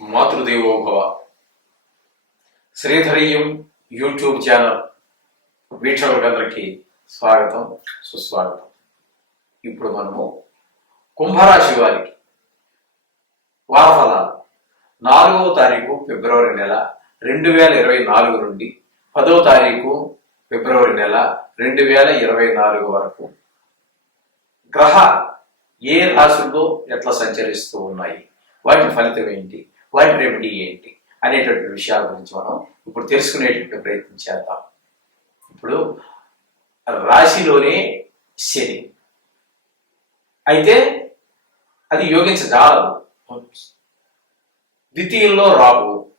Matrudevobhava. శ్రీధరీయం YouTube channel వీక్షకులందరికీ స్వాగతం సుస్వాగతం. ఇప్పుడు మనము కుంభరాశి వారికి వారఫలాలు. నాలుగవ తారీఖు ఫిబ్రవరి నెల రెండు వేల ఇరవై నాలుగు నుండి పదవ తారీఖు ఫిబ్రవరి నెల రెండు వేల ఇరవై నాలుగు వరకు గ్రహ ఏ రాశుల్లో ఎట్లా సంచరిస్తూ ఉన్నాయి? వాటి ఫలితం ఏంటి? వాటి రెమెడీ ఏంటి అనేటువంటి విషయాల గురించి మనం ఇప్పుడు తెలుసుకునేటువంటి ప్రయత్నం చేద్దాం. ఇప్పుడు రాశిలోనే శని. అయితే అది యోగించజాలదు. ద్వితీయంలో రాహు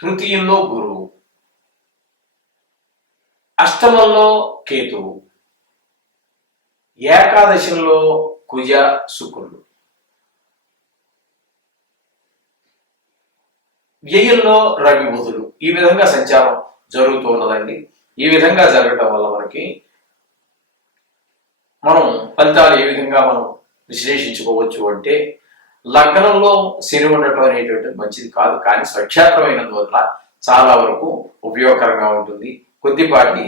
తృతీయంలో గురువు అష్టమంలో కేతువు ఏకాదశంలో కుజ శుక్రుడు. వ్యయంలో రవి బుధులు ఈ విధంగా సంచారం జరుగుతూ ఉన్నదండి. ఈ విధంగా జరగటం వల్ల మనకి మనం ఫలితాలు ఏ విధంగా మనం విశ్లేషించుకోవచ్చు అంటే లగ్నంలో శని ఉండటం అనేటువంటిది మంచిది కాదు. కానీ స్వక్షేత్రమైనందువల్ల చాలా వరకు ఉపయోగకరంగా ఉంటుంది. కొద్దిపాటి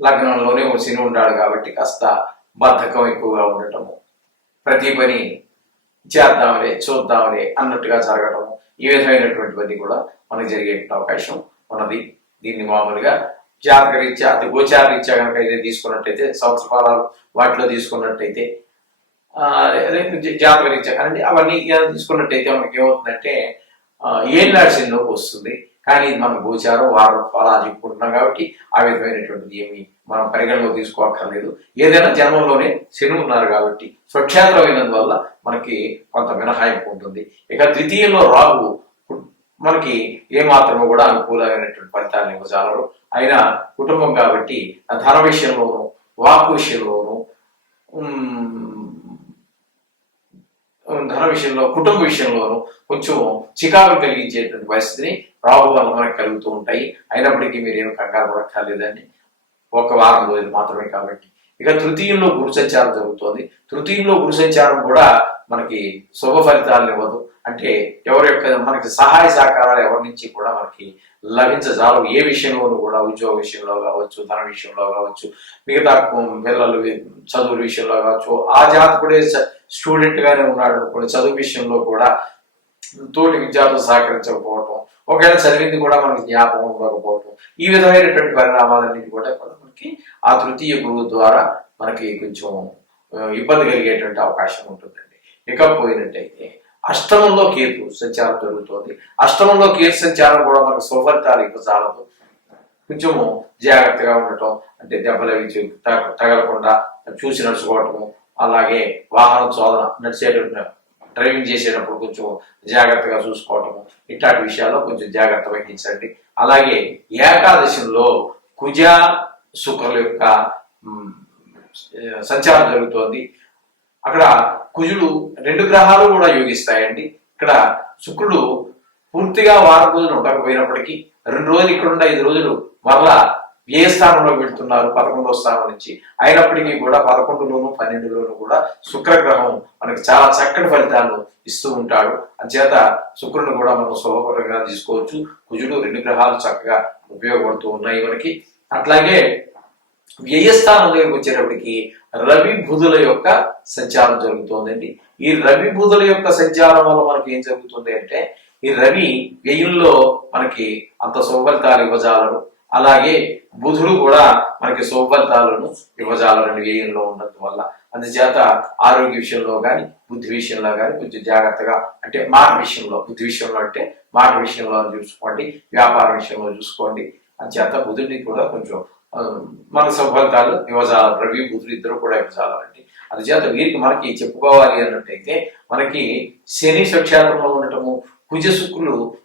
లగ్నంలోనే ఒక శని ఉంటాడు కాబట్టి కాస్త బద్ధకం ఎక్కువగా ఉండటము ప్రతి పని చేద్దాంలే చూద్దాంలే అన్నట్టుగా జరగటము ఈ విధమైనటువంటివన్నీ కూడా మనకు జరిగే అవకాశం ఉన్నది. దీన్ని మామూలుగా జాతక రీత్యా అది గోచార రీత్యా కనుక ఇదే తీసుకున్నట్టయితే సంవత్సర ఫలాలు వాటిలో తీసుకున్నట్టయితే జాగ్రత్త జాతక రీత్యా కానీ అవన్నీ తీసుకున్నట్టయితే మనకి ఏమవుతుందంటే ఆ, ఏం వస్తుంది. కానీ ఇది మన గోచారం వారం ఫలాలు చెప్పుకుంటున్నాం కాబట్టి ఆ విధమైనటువంటిది ఏమి మనం పరిగణలో తీసుకోక్కర్లేదు ఏదైనా జన్మంలోనే శని ఉన్నారు కాబట్టి స్వక్షేత్రమైనందువల్ల మనకి కొంత మినహాయింపు ఉంటుంది. ఇక ద్వితీయంలో రాహు మనకి ఏ కూడా అనుకూలమైనటువంటి ఫలితాలను ఇవ్వజాలరు అయినా కుటుంబం కాబట్టి ఆ ధన విషయంలోను వాక్ విషయంలోను ధన విషయంలో కుటుంబ విషయంలోను కొంచెం చికాకు కలిగించేటువంటి పరిస్థితిని రాహు వల్ల మనకు కలుగుతూ ఉంటాయి. అయినప్పటికీ మీరు ఏం కంగారు పడక్కర్లేదండి. ఒక వారం రోజులు మాత్రమే కాబట్టి. ఇక తృతీయంలో గురు సంచారం జరుగుతోంది. తృతీయంలో గురు సంచారం కూడా మనకి శుభ ఫలితాలను ఇవ్వదు. అంటే ఎవరి యొక్క మనకి సహాయ సహకారాలు ఎవరి నుంచి కూడా మనకి లభించజాలు ఏ విషయంలోనూ కూడా ఉద్యోగ విషయంలో కావచ్చు ధన విషయంలో కావచ్చు మిగతా పిల్లలు చదువుల విషయంలో కావచ్చు ఆ జాతకుడే స్టూడెంట్ గానే ఉన్నాడు అనుకోండి చదువు విషయంలో కూడా తోటి విద్యార్థులు సహకరించకపోవటం ఒకవేళ చదివింది కూడా మనకి జ్ఞాపకం ఉండకపోవటం ఈ విధమైనటువంటి పరిణామాలన్నీ కూడా కూడా మనకి ఆ తృతీయ గురువు ద్వారా మనకి కొంచెం ఇబ్బంది కలిగేటువంటి అవకాశం ఉంటుందండి. ఇక పోయినట్టయితే అష్టమంలో కేతు సంచారం జరుగుతోంది. అష్టమంలో కేతు సంచారం కూడా మనకు సుఫలితాలు ఇవ్వజాలదు కొంచెము జాగ్రత్తగా ఉండటం అంటే దెబ్బలు అవి తగ- తగలకుండా చూసి నడుచుకోవటము అలాగే వాహన చోదన నడిచేటప్పుడు డ్రైవింగ్ చేసేటప్పుడు కొంచెం జాగ్రత్తగా చూసుకోవటము ఇట్లాంటి విషయాల్లో కొంచెం జాగ్రత్త వహించండి. అలాగే ఏకాదశంలో కుజ శుక్రుల యొక్క సంచారం జరుగుతోంది. అక్కడ కుజుడు రెండు గ్రహాలు కూడా యోగిస్తాయండి. ఇక్కడ శుక్రుడు పూర్తిగా వారం రోజులు ఉండకపోయినప్పటికీ రెండు రోజులు ఇక్కడ ఉన్న ఐదు రోజులు. మరలా ఏ స్థానంలో వెళ్తున్నారు పదకొండో స్థానం నుంచి. అయినప్పటికీ కూడా పదకొండులోను పన్నెండులోను కూడా శుక్రగ్రహం మనకి చాలా చక్కటి ఫలితాలు ఇస్తూ ఉంటాడు. అంచేత శుక్రుని కూడా మనం శుభపరంగా తీసుకోవచ్చు. కుజుడు రెండు గ్రహాలు చక్కగా ఉపయోగపడుతూ ఉన్నాయి మనకి. అట్లాగే వ్యయస్థానం దగ్గరికి వచ్చేటప్పటికి రవి బుధుల యొక్క సంచారం జరుగుతోందండి. ఈ రవి బుధుల యొక్క సంచారం వల్ల మనకి ఏం జరుగుతుంది అంటే ఈ రవి వ్యయంలో మనకి అంత సౌఫలితాలు ఇవ్వజాలడు అలాగే బుధుడు కూడా మనకి సౌబద్ధాలను యువజాలను వ్యయంలో ఉండటం వల్ల అందుచేత ఆరోగ్య విషయంలో కానీ బుద్ధి విషయంలో కానీ కొంచెం జాగ్రత్తగా అంటే మాట విషయంలో బుద్ధి విషయంలో అంటే మాట విషయంలో చూసుకోండి వ్యాపార విషయంలో చూసుకోండి. అందుచేత బుధుడిని కూడా కొంచెం మన సౌఫలితాలు యువజాల రవి బుధుడు ఇద్దరు కూడా యువజాలండి అందుచేత వీరికి మనకి చెప్పుకోవాలి అన్నట్టయితే మనకి శని స్వక్షేత్రంలో ఉండటము కుజ శుక్రులు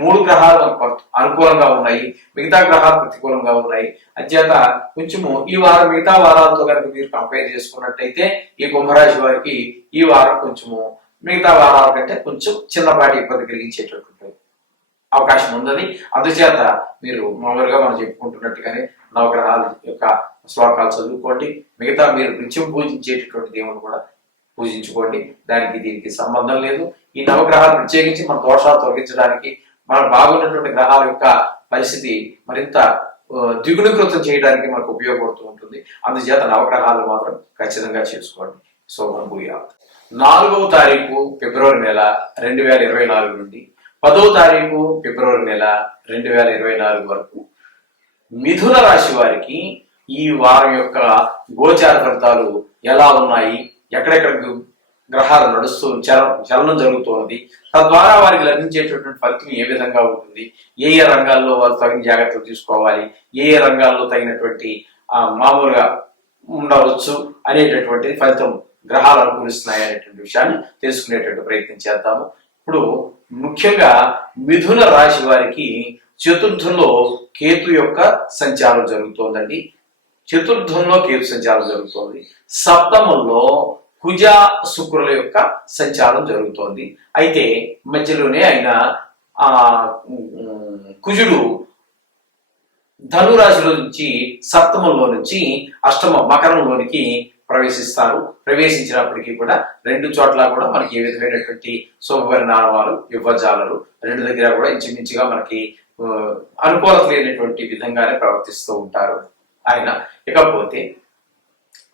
మూడు గ్రహాలు అనుకూలంగా ఉన్నాయి. మిగతా గ్రహాలు ప్రతికూలంగా ఉన్నాయి. అంచేత కొంచెము ఈ వారం మిగతా వారాలతో కనుక మీరు కంపేర్ చేసుకున్నట్టయితే ఈ కుంభరాశి వారికి ఈ వారం కొంచెము మిగతా వారాల కంటే కొంచెం చిన్నపాటి ఇబ్బంది కలిగించేటటువంటి అవకాశం ఉందని. అందుచేత మీరు మామూలుగా మనం చెప్పుకుంటున్నట్టుగానే నవగ్రహాల యొక్క శ్లోకాలు చదువుకోండి. మిగతా మీరు నిత్యం పూజించేటటువంటి దేవుని కూడా పూజించుకోండి. దానికి దీనికి సంబంధం లేదు. ఈ నవగ్రహాలు ప్రత్యేకించి మన దోషాలు తొలగించడానికి మన బాగున్నటువంటి గ్రహాల యొక్క పరిస్థితి మరింత ద్విగుణీకృతం చేయడానికి మనకు ఉపయోగపడుతూ ఉంటుంది. అందుచేత నవగ్రహాలు మాత్రం ఖచ్చితంగా చేసుకోండి. శోభం నాలుగవ తారీఖు ఫిబ్రవరి నెల రెండు వేల ఇరవై నాలుగు నుండి పదవ తారీఖు ఫిబ్రవరి నెల రెండు వేల ఇరవై నాలుగు వరకు మిథున రాశి వారికి ఈ వారం యొక్క గోచార ఫలితాలు ఎలా ఉన్నాయి? ఎక్కడెక్కడ గ్రహాలు నడుస్తూ చల చలనం జరుగుతోంది. తద్వారా వారికి లభించేటటువంటి ఫలితం ఏ విధంగా ఉంటుంది? ఏ ఏ రంగాల్లో వారు తగిన జాగ్రత్తలు తీసుకోవాలి? ఏ ఏ రంగాల్లో తగినటువంటి మామూలుగా ఉండవచ్చు అనేటటువంటి ఫలితం గ్రహాలు అనుకూలిస్తున్నాయి అనేటువంటి విషయాన్ని తెలుసుకునేటువంటి ప్రయత్నం చేద్దాము. ఇప్పుడు ముఖ్యంగా మిథున రాశి వారికి చతుర్థంలో కేతు యొక్క సంచారం జరుగుతోందండి. చతుర్థంలో కేతు సంచారం జరుగుతోంది. సప్తమంలో కుజ శుక్రుల యొక్క సంచారం జరుగుతోంది. అయితే మధ్యలోనే ఆయన ఆ కుజుడు ధనురాశిలో నుంచి సప్తమంలో నుంచి అష్టమ మకరంలోనికి ప్రవేశిస్తారు. ప్రవేశించినప్పటికీ కూడా రెండు చోట్ల కూడా మనకి ఏ విధమైనటువంటి శుభపరిణామాలు ఇవ్వజాలరు. రెండు దగ్గర కూడా ఇంచుమించుగా మనకి అనుకూలత లేనటువంటి విధంగానే ప్రవర్తిస్తూ ఉంటారు ఆయన. ఇకపోతే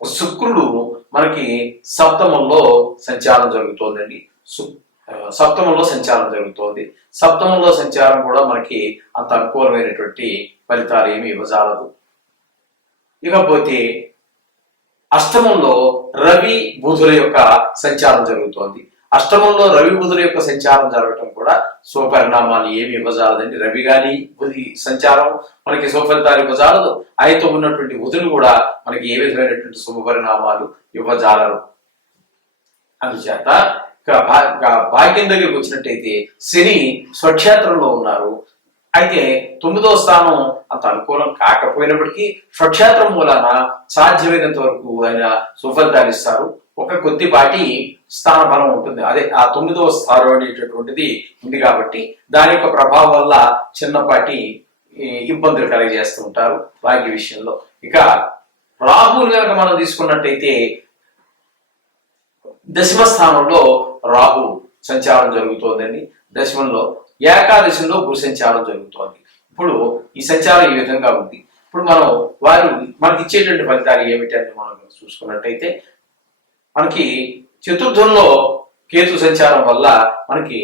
శుక్రుడు మనకి సప్తమంలో సంచారం జరుగుతోందండి. సు- సప్తమంలో సంచారం జరుగుతోంది. సప్తమంలో సంచారం కూడా మనకి అంత అనుకూలమైనటువంటి ఫలితాలు ఏమి ఇవ్వజాలదు. ఇకపోతే అష్టమంలో రవి బుధుల యొక్క సంచారం జరుగుతోంది. అష్టమంలో రవి బుధుల యొక్క సంచారం జరగటం కూడా శుభపరిణామాలు ఏమి ఇవ్వజాలదండి. రవి గాని బుధి సంచారం మనకి శుభఫలితాలు ఇవ్వజాలదు. ఆయనతో ఉన్నటువంటి బుధులు కూడా మనకి ఏ విధమైనటువంటి శుభపరిణామాలు ఇవ్వజాలరు. అందుచేత భాగ్యం దగ్గరికి వచ్చినట్టయితే శని స్వక్షేత్రంలో ఉన్నారు. అయితే తొమ్మిదో స్థానం అంత అనుకూలం కాకపోయినప్పటికీ స్వక్షేత్రం మూలాన సాధ్యమైనంత వరకు ఆయన సుఫలితాలు ఇస్తారు. ఒక కొద్దిపాటి స్థాన బలం ఉంటుంది. అదే ఆ తొమ్మిదవ స్థానం అనేటటువంటిది ఉంది కాబట్టి దాని యొక్క ప్రభావం వల్ల చిన్నపాటి ఈ, ఇబ్బందులు కలిగజేస్తూ ఉంటారు భాగ్య విషయంలో. ఇక రాహుల్ కనుక మనం తీసుకున్నట్టయితే దశమ స్థానంలో రాహు సంచారం జరుగుతోందండి. దశమంలో ఏకాదశంలో గురు సంచారం జరుగుతోంది. ఇప్పుడు ఈ సంచారం ఈ విధంగా ఉంది. ఇప్పుడు మనం వారు మనకి ఇచ్చేటువంటి ఫలితాలు ఏమిటి అని మనం చూసుకున్నట్టయితే మనకి చతుర్థంలో కేతు సంచారం వల్ల మనకి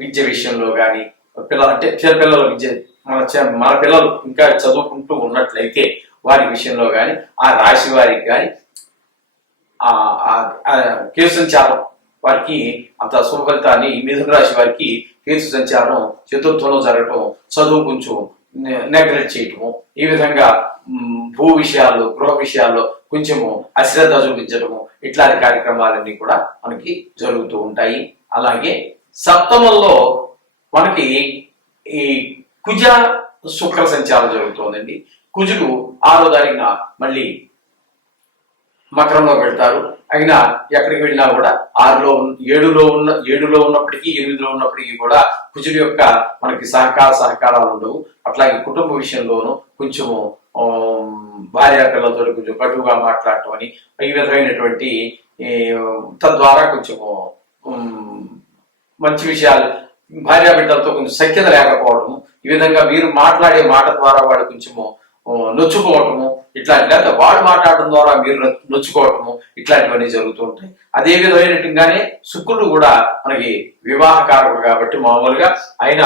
విద్య విషయంలో కానీ పిల్లలు అంటే చిన్న పిల్లల విద్య మన మన పిల్లలు ఇంకా చదువుకుంటూ ఉన్నట్లయితే వారి విషయంలో కానీ ఆ రాశి వారికి కానీ ఆ సంచారం వారికి అంత శుభ ఫలితాన్ని మిథున రాశి వారికి కేతు సంచారం చతుర్థంలో జరగటం చదువు కొంచెం నెగ్లెక్ట్ చేయటము ఈ విధంగా భూ విషయాలు గృహ విషయాల్లో కొంచెము అశ్రద్ధ చూపించడము ఇట్లాంటి కార్యక్రమాలన్నీ కూడా మనకి జరుగుతూ ఉంటాయి. అలాగే సప్తమంలో మనకి ఈ కుజ శుక్ర సంచారం జరుగుతోందండి. కుజుడు ఆరో తారీఖున మళ్ళీ మకరంలో పెడతారు అయినా ఎక్కడికి వెళ్ళినా కూడా ఆరులో ఏడులో ఉన్న ఏడులో ఉన్నప్పటికీ ఎనిమిదిలో ఉన్నప్పటికీ కూడా కుజుడి యొక్క మనకి సహకార సహకారాలు ఉండవు. అట్లాగే కుటుంబ విషయంలోనూ కొంచెము భార్య పిల్లలతో కొంచెం కటువుగా మాట్లాడటం అని ఈ విధమైనటువంటి ఈ, తద్వారా కొంచెము మంచి విషయాలు భార్య బిడ్డలతో కొంచెం సఖ్యత లేకపోవడము ఈ విధంగా మీరు మాట్లాడే మాట ద్వారా వాడు కొంచెము నొచ్చుకోవటము ఇట్లాంటి లేదా వాడు మాట్లాడడం ద్వారా మీరు నొచ్చుకోవటము ఇట్లాంటివన్నీ జరుగుతూ ఉంటాయి. అదే విధమైనట్టుగానే శుక్రుడు కూడా మనకి వివాహకారకుడు కాబట్టి మామూలుగా ఆయన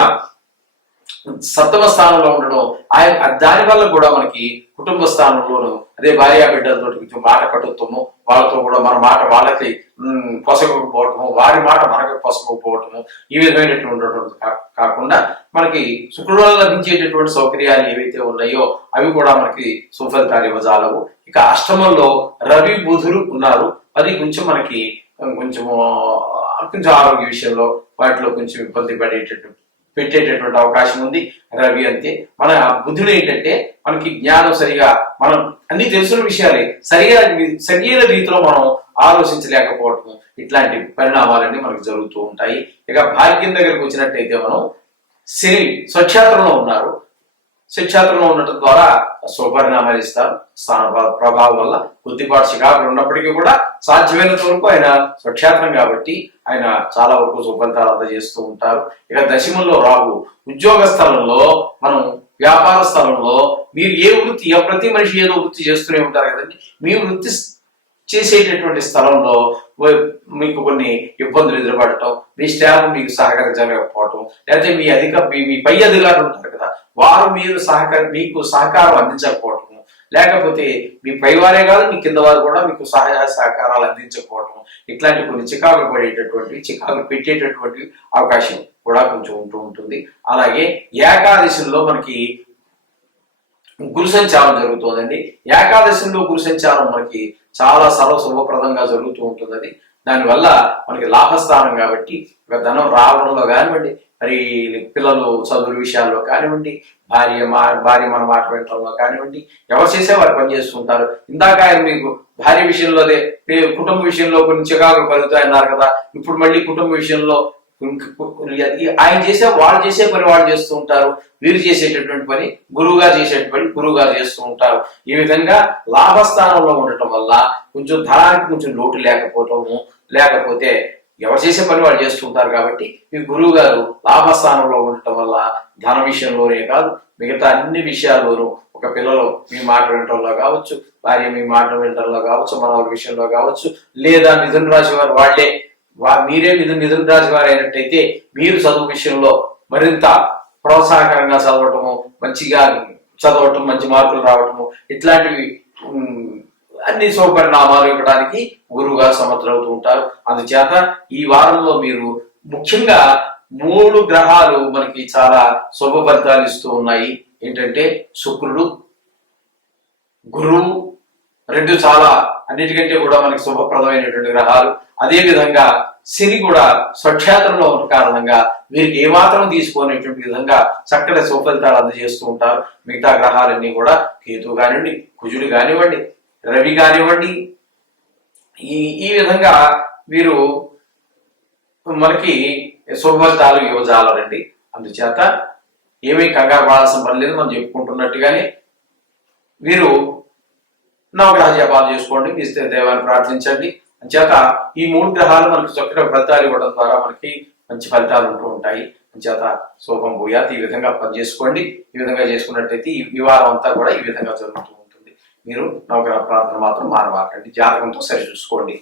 సప్తమ స్థానంలో ఉండడం ఆయన దాని వల్ల కూడా మనకి కుటుంబ స్థానంలోను అదే భార్య బిడ్డలతో కొంచెం మాట కట్టుతాము వాళ్ళతో కూడా మన మాట వాళ్ళకి పొసగకపోవటము వారి మాట మనకి పొసగకపోవటము ఈ విధమైనటువంటి కా- కాకుండా మనకి శుక్రుడు వల్ల లభించేటటువంటి సౌకర్యాలు ఏవైతే ఉన్నాయో అవి కూడా మనకి సుఫలితాలు ఇవ్వజాలవు ఇక అష్టమంలో రవి బుధులు ఉన్నారు. అది కొంచెం మనకి కొంచెము కొంచెం ఆరోగ్య విషయంలో వాటిలో కొంచెం ఇబ్బంది పడేటట్టు పెట్టేటటువంటి అవకాశం ఉంది. రవి అంతే మన బుద్ధుడు ఏంటంటే మనకి జ్ఞానం సరిగా మనం అన్ని తెలుసున్న విషయాలే సరిగా సరైన రీతిలో మనం ఆలోచించలేకపోవటం ఇట్లాంటి పరిణామాలన్నీ మనకు జరుగుతూ ఉంటాయి. ఇక భాగ్యం దగ్గరకు వచ్చినట్టయితే మనం శని స్వచ్ఛాతంలో ఉన్నారు. స్వచ్ఛాతంలో ఉండటం ద్వారా స్వపరిణామాలు ఇస్తారు స్థాన ప్రభావం వల్ల కొద్దిపాటు చికాకులు ఉన్నప్పటికీ కూడా సాధ్యమైనంత వరకు ఆయన స్వక్షేత్రం కాబట్టి ఆయన చాలా వరకు సుఫలితాలు అందజేస్తూ ఉంటారు. ఇక దశమంలో రాహు. ఉద్యోగ స్థలంలో మనం వ్యాపార స్థలంలో మీరు ఏ వృత్తి ప్రతి మనిషి ఏదో వృత్తి చేస్తూనే ఉంటారు కదండి. మీ వృత్తి చేసేటటువంటి స్థలంలో మీకు కొన్ని ఇబ్బందులు ఎదురుపడటం మీ స్టాఫ్ మీకు సహకరించలేకపోవటం లేకపోతే మీ అధిక మీ- పై అధికారులు ఉంటారు కదా వారు మీరు సహకరి మీకు సహకారం అందించకపోవటం లేకపోతే మీ పైవారే కాదు మీ కింద వారు కూడా మీకు సహాయ సహకారాలు అందించకపోవటం ఇట్లాంటి కొన్ని చికాకు పడేటటువంటి చికాకు పెట్టేటటువంటి అవకాశం కూడా కొంచెం ఉంటూ ఉంటుంది. అలాగే ఏకాదశిలో మనకి గురు సంచారం జరుగుతుందండి. ఏకాదశిలో గురు సంచారం మనకి చాలా సర్వ శుభప్రదంగా జరుగుతూ ఉంటుందండి. దానివల్ల మనకి లాభస్థానం కాబట్టి ధనం రావడంలో కానివ్వండి మరి పిల్లలు చదువుల విషయాల్లో కానివ్వండి భార్య మా భార్య మన మాట వినటంలో కానివ్వండి ఎవరు చేసే వారు పని చేస్తుంటారు ఇందాక ఆయన మీకు భార్య విషయంలో అదే కుటుంబ విషయంలో కొన్ని చికాకులు కలుగుతాయన్నారు కదా. ఇప్పుడు మళ్ళీ కుటుంబ విషయంలో ఆయన చేసే వాళ్ళు చేసే పని వాళ్ళు చేస్తూ ఉంటారు. వీరు చేసేటటువంటి పని గురువుగా చేసేటువంటి పని గురువుగా చేస్తూ ఉంటారు. ఈ విధంగా లాభస్థానంలో ఉండటం వల్ల కొంచెం ధనానికి కొంచెం లోటు లేకపోవటము లేకపోతే ఎవరు చేసే పని వాళ్ళు చేస్తుంటారు కాబట్టి మీ గురువు గారు లాభస్థానంలో ఉండటం వల్ల ధన విషయంలోనే కాదు మిగతా అన్ని విషయాల్లోనూ ఒక పిల్లలు మీ మాట వినటంలో కావచ్చు భార్య మీ మాట వినటంలో కావచ్చు మన విషయంలో కావచ్చు లేదా మిథున రాశి వారు వాళ్ళే వా- మీరే మిథున మిథున రాశి వారు అయినట్టయితే మీరు చదువు విషయంలో మరింత ప్రోత్సాహకరంగా చదవటము మంచిగా చదవటం మంచి మార్కులు రావటము ఇట్లాంటివి అన్ని శుభపరిణామాలు ఇవ్వడానికి గురువుగా సమర్థులవుతూ ఉంటారు. అందుచేత ఈ వారంలో మీరు ముఖ్యంగా మూడు గ్రహాలు మనకి చాలా శుభ ఫలితాలు ఇస్తూ ఉన్నాయి. ఏంటంటే శుక్రుడు గురువు రెండు చాలా అన్నిటికంటే కూడా మనకి శుభప్రదమైనటువంటి గ్రహాలు. అదే విధంగా శని కూడా స్వక్షేత్రంలో ఉన్న కారణంగా వీరికి ఏమాత్రం తీసుకోనేటువంటి విధంగా చక్కటి సుఫలితాలు అందజేస్తూ ఉంటారు. మిగతా గ్రహాలన్నీ కూడా కేతు కానివ్వండి కుజుడు కానివ్వండి రవి కానివ్వండి. ఈ ఈ విధంగా వీరు మనకి శుభఫలితాలు యువజాలరండి అందుచేత ఏమీ కంగారు పడాల్సిన పని లేదు. మనం చెప్పుకుంటున్నట్టుగానే వీరు నవగ్రహ జపాలు చేసుకోండి మీ దేవాన్ని ప్రార్థించండి. అంచేత ఈ మూడు గ్రహాలు మనకి చక్కగా ఫలితాలు ఇవ్వడం ద్వారా మనకి మంచి ఫలితాలు ఉంటూ ఉంటాయి. అంచేత శోభం భూయాత్ ఈ విధంగా పనిచేసుకోండి. ఈ విధంగా చేసుకున్నట్టయితే ఈ ఈ వారం అంతా కూడా ఈ విధంగా జరుగుతూ ఉంటుంది. మీరు నవగ్రహ ప్రార్థన మాత్రం మానవాకండి. జాతకంతో సరి చూసుకోండి.